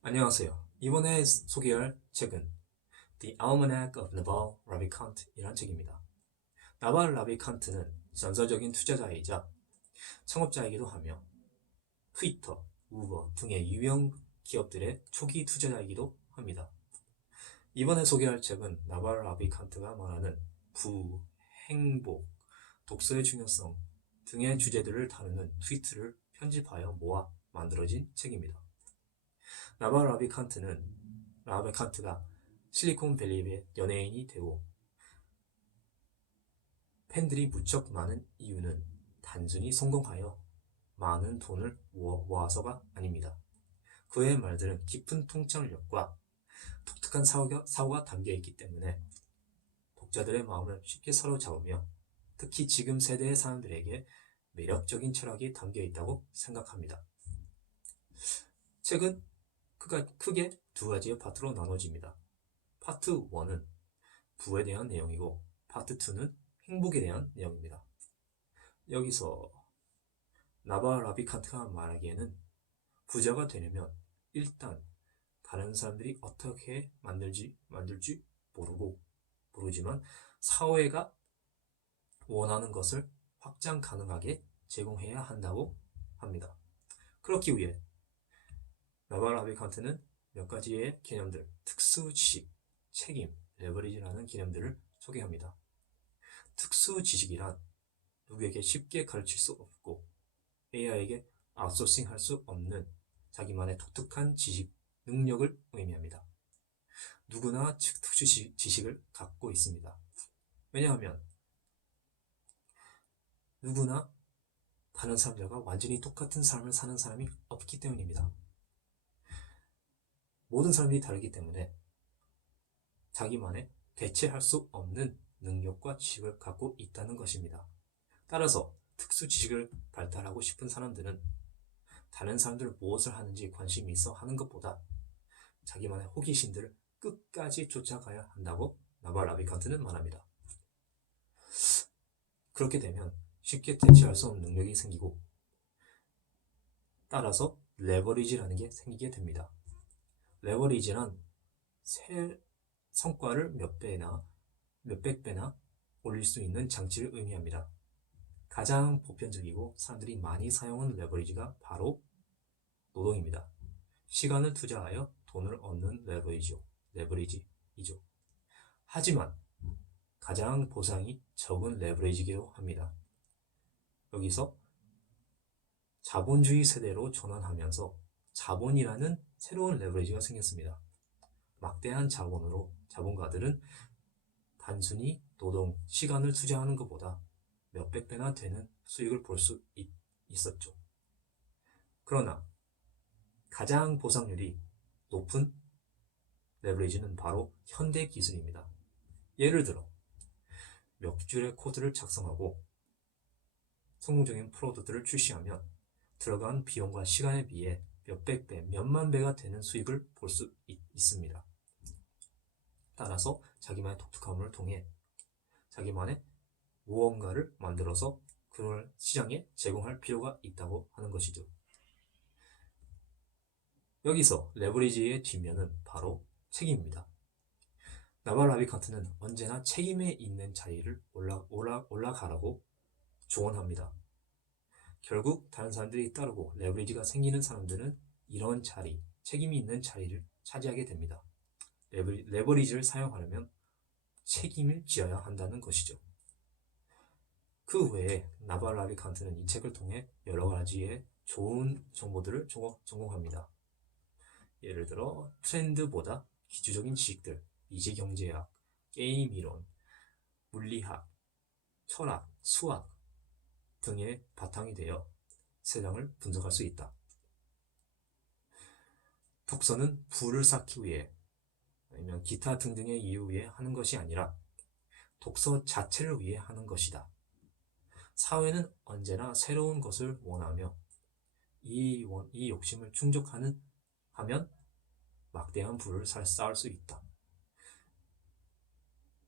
안녕하세요. 이번에 소개할 책은 The Almanac of Naval Ravikant 이란 책입니다. 나발 라비칸트는 전설적인 투자자이자 창업자이기도 하며 트위터, 우버 등의 유명 기업들의 초기 투자자이기도 합니다. 이번에 소개할 책은 나발 라비칸트가 말하는 부, 행복, 독서의 중요성 등의 주제들을 다루는 트위트를 편집하여 모아 만들어진 책입니다. 나발 라비칸트가 실리콘밸리의 연예인이 되고 팬들이 무척 많은 이유는 단순히 성공하여 많은 돈을 모아서가 아닙니다. 그의 말들은 깊은 통찰력과 독특한 사고가 담겨 있기 때문에 독자들의 마음을 쉽게 사로잡으며 특히 지금 세대의 사람들에게 매력적인 철학이 담겨 있다고 생각합니다. 책은 크게 두 가지의 파트로 나눠집니다. 파트 1은 부에 대한 내용이고 파트 2는 행복에 대한 내용입니다. 여기서 나바 라비칸트가 말하기에는 부자가 되려면 일단 다른 사람들이 어떻게 만들지 모르지만 사회가 원하는 것을 확장 가능하게 제공해야 한다고 합니다. 그렇기 위해 나바 라비칸트는 몇 가지의 개념들, 특수 지식, 책임, 레버리지라는 개념들을 소개합니다. 특수 지식이란 누구에게 쉽게 가르칠 수 없고 AI에게 아웃소싱할 수 없는 자기만의 독특한 지식, 능력을 의미합니다. 누구나 특수 지식을 갖고 있습니다. 왜냐하면 누구나 다른 사람들과 완전히 똑같은 삶을 사는 사람이 없기 때문입니다. 모든 사람들이 다르기 때문에 자기만의 대체할 수 없는 능력과 지식을 갖고 있다는 것입니다. 따라서 특수 지식을 발달하고 싶은 사람들은 다른 사람들 무엇을 하는지 관심이 있어 하는 것보다 자기만의 호기심들을 끝까지 쫓아가야 한다고 나발 라비칸트는 말합니다. 그렇게 되면 쉽게 대체할 수 없는 능력이 생기고 따라서 레버리지라는 게 생기게 됩니다. 레버리지란 성과를 몇백 배나 올릴 수 있는 장치를 의미합니다. 가장 보편적이고 사람들이 많이 사용하는 레버리지가 바로 노동입니다. 시간을 투자하여 돈을 얻는 레버리지이죠. 하지만 가장 보상이 적은 레버리지이기도 합니다. 여기서 자본주의 세대로 전환하면서 자본이라는 새로운 레버리지가 생겼습니다. 막대한 자본가들은 단순히 시간을 투자하는 것보다 몇백 배나 되는 수익을 볼 수 있었죠. 그러나 가장 보상률이 높은 레버리지는 바로 현대 기술입니다. 예를 들어 몇 줄의 코드를 작성하고 성공적인 프로덕트를 출시하면 들어간 비용과 시간에 비해 몇백 배, 몇만 배가 되는 수익을 볼 수 있습니다. 따라서 자기만의 독특함을 통해 자기만의 무언가를 만들어서 그걸 시장에 제공할 필요가 있다고 하는 것이죠. 여기서 레버리지의 뒷면은 바로 책임입니다. 나발 라비칸트는 언제나 책임에 있는 자리를 올라가라고 조언합니다. 결국 다른 사람들이 따르고 레버리지가 생기는 사람들은 이런 책임이 있는 자리를 차지하게 됩니다. 레버리지를 사용하려면 책임을 지어야 한다는 것이죠. 그 외에 나발 라비칸트는 이 책을 통해 여러 가지의 좋은 정보들을 전공합니다. 예를 들어 트렌드보다 기초적인 지식들, 미지경제학, 게임 이론, 물리학, 철학, 수학 등의 바탕이 되어 세상을 분석할 수 있다. 독서는 부를 쌓기 위해 아니면 기타 등등의 이유 위해 하는 것이 아니라 독서 자체를 위해 하는 것이다. 사회는 언제나 새로운 것을 원하며 이 욕심을 하면 막대한 부를 쌓을 수 있다.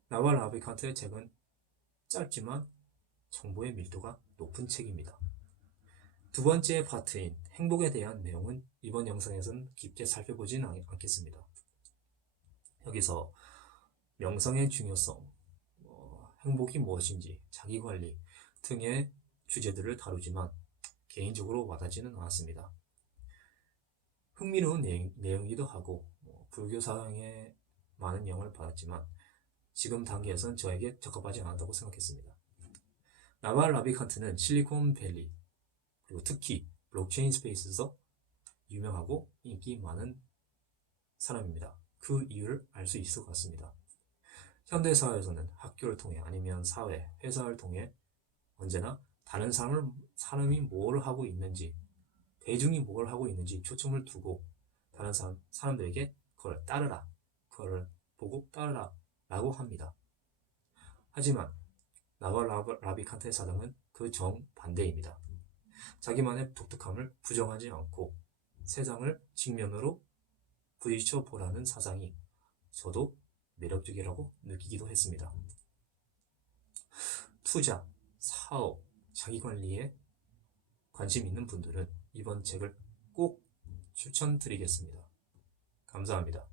나발 라비칸트의 책은 짧지만 정보의 밀도가 높은 책입니다. 두 번째 파트인 행복에 대한 내용은 이번 영상에서는 깊게 살펴보진 않겠습니다. 여기서 명상의 중요성, 행복이 무엇인지, 자기관리 등의 주제들을 다루지만 개인적으로 와닿지는 않았습니다. 흥미로운 내용이기도 하고 불교 사상에 많은 영향을 받았지만 지금 단계에선 저에게 적합하지 않았다고 생각했습니다. 나발 라비칸트는 실리콘밸리 그리고 특히 블록체인 스페이스에서 유명하고 인기 많은 사람입니다. 그 이유를 알 수 있을 것 같습니다. 현대사회에서는 학교를 통해 아니면 사회, 회사를 통해 언제나 다른 사람이 뭘 하고 있는지, 대중이 뭘 하고 있는지 초점을 두고 다른 사람들에게 그걸 따르라, 그걸 보고 따르라 라고 합니다. 하지만 나발 라비칸트의 사상은 그 정반대입니다. 자기만의 독특함을 부정하지 않고 세상을 직면으로 부딪혀 보라는 사상이 저도 매력적이라고 느끼기도 했습니다. 투자, 사업, 자기관리에 관심 있는 분들은 이번 책을 꼭 추천드리겠습니다. 감사합니다.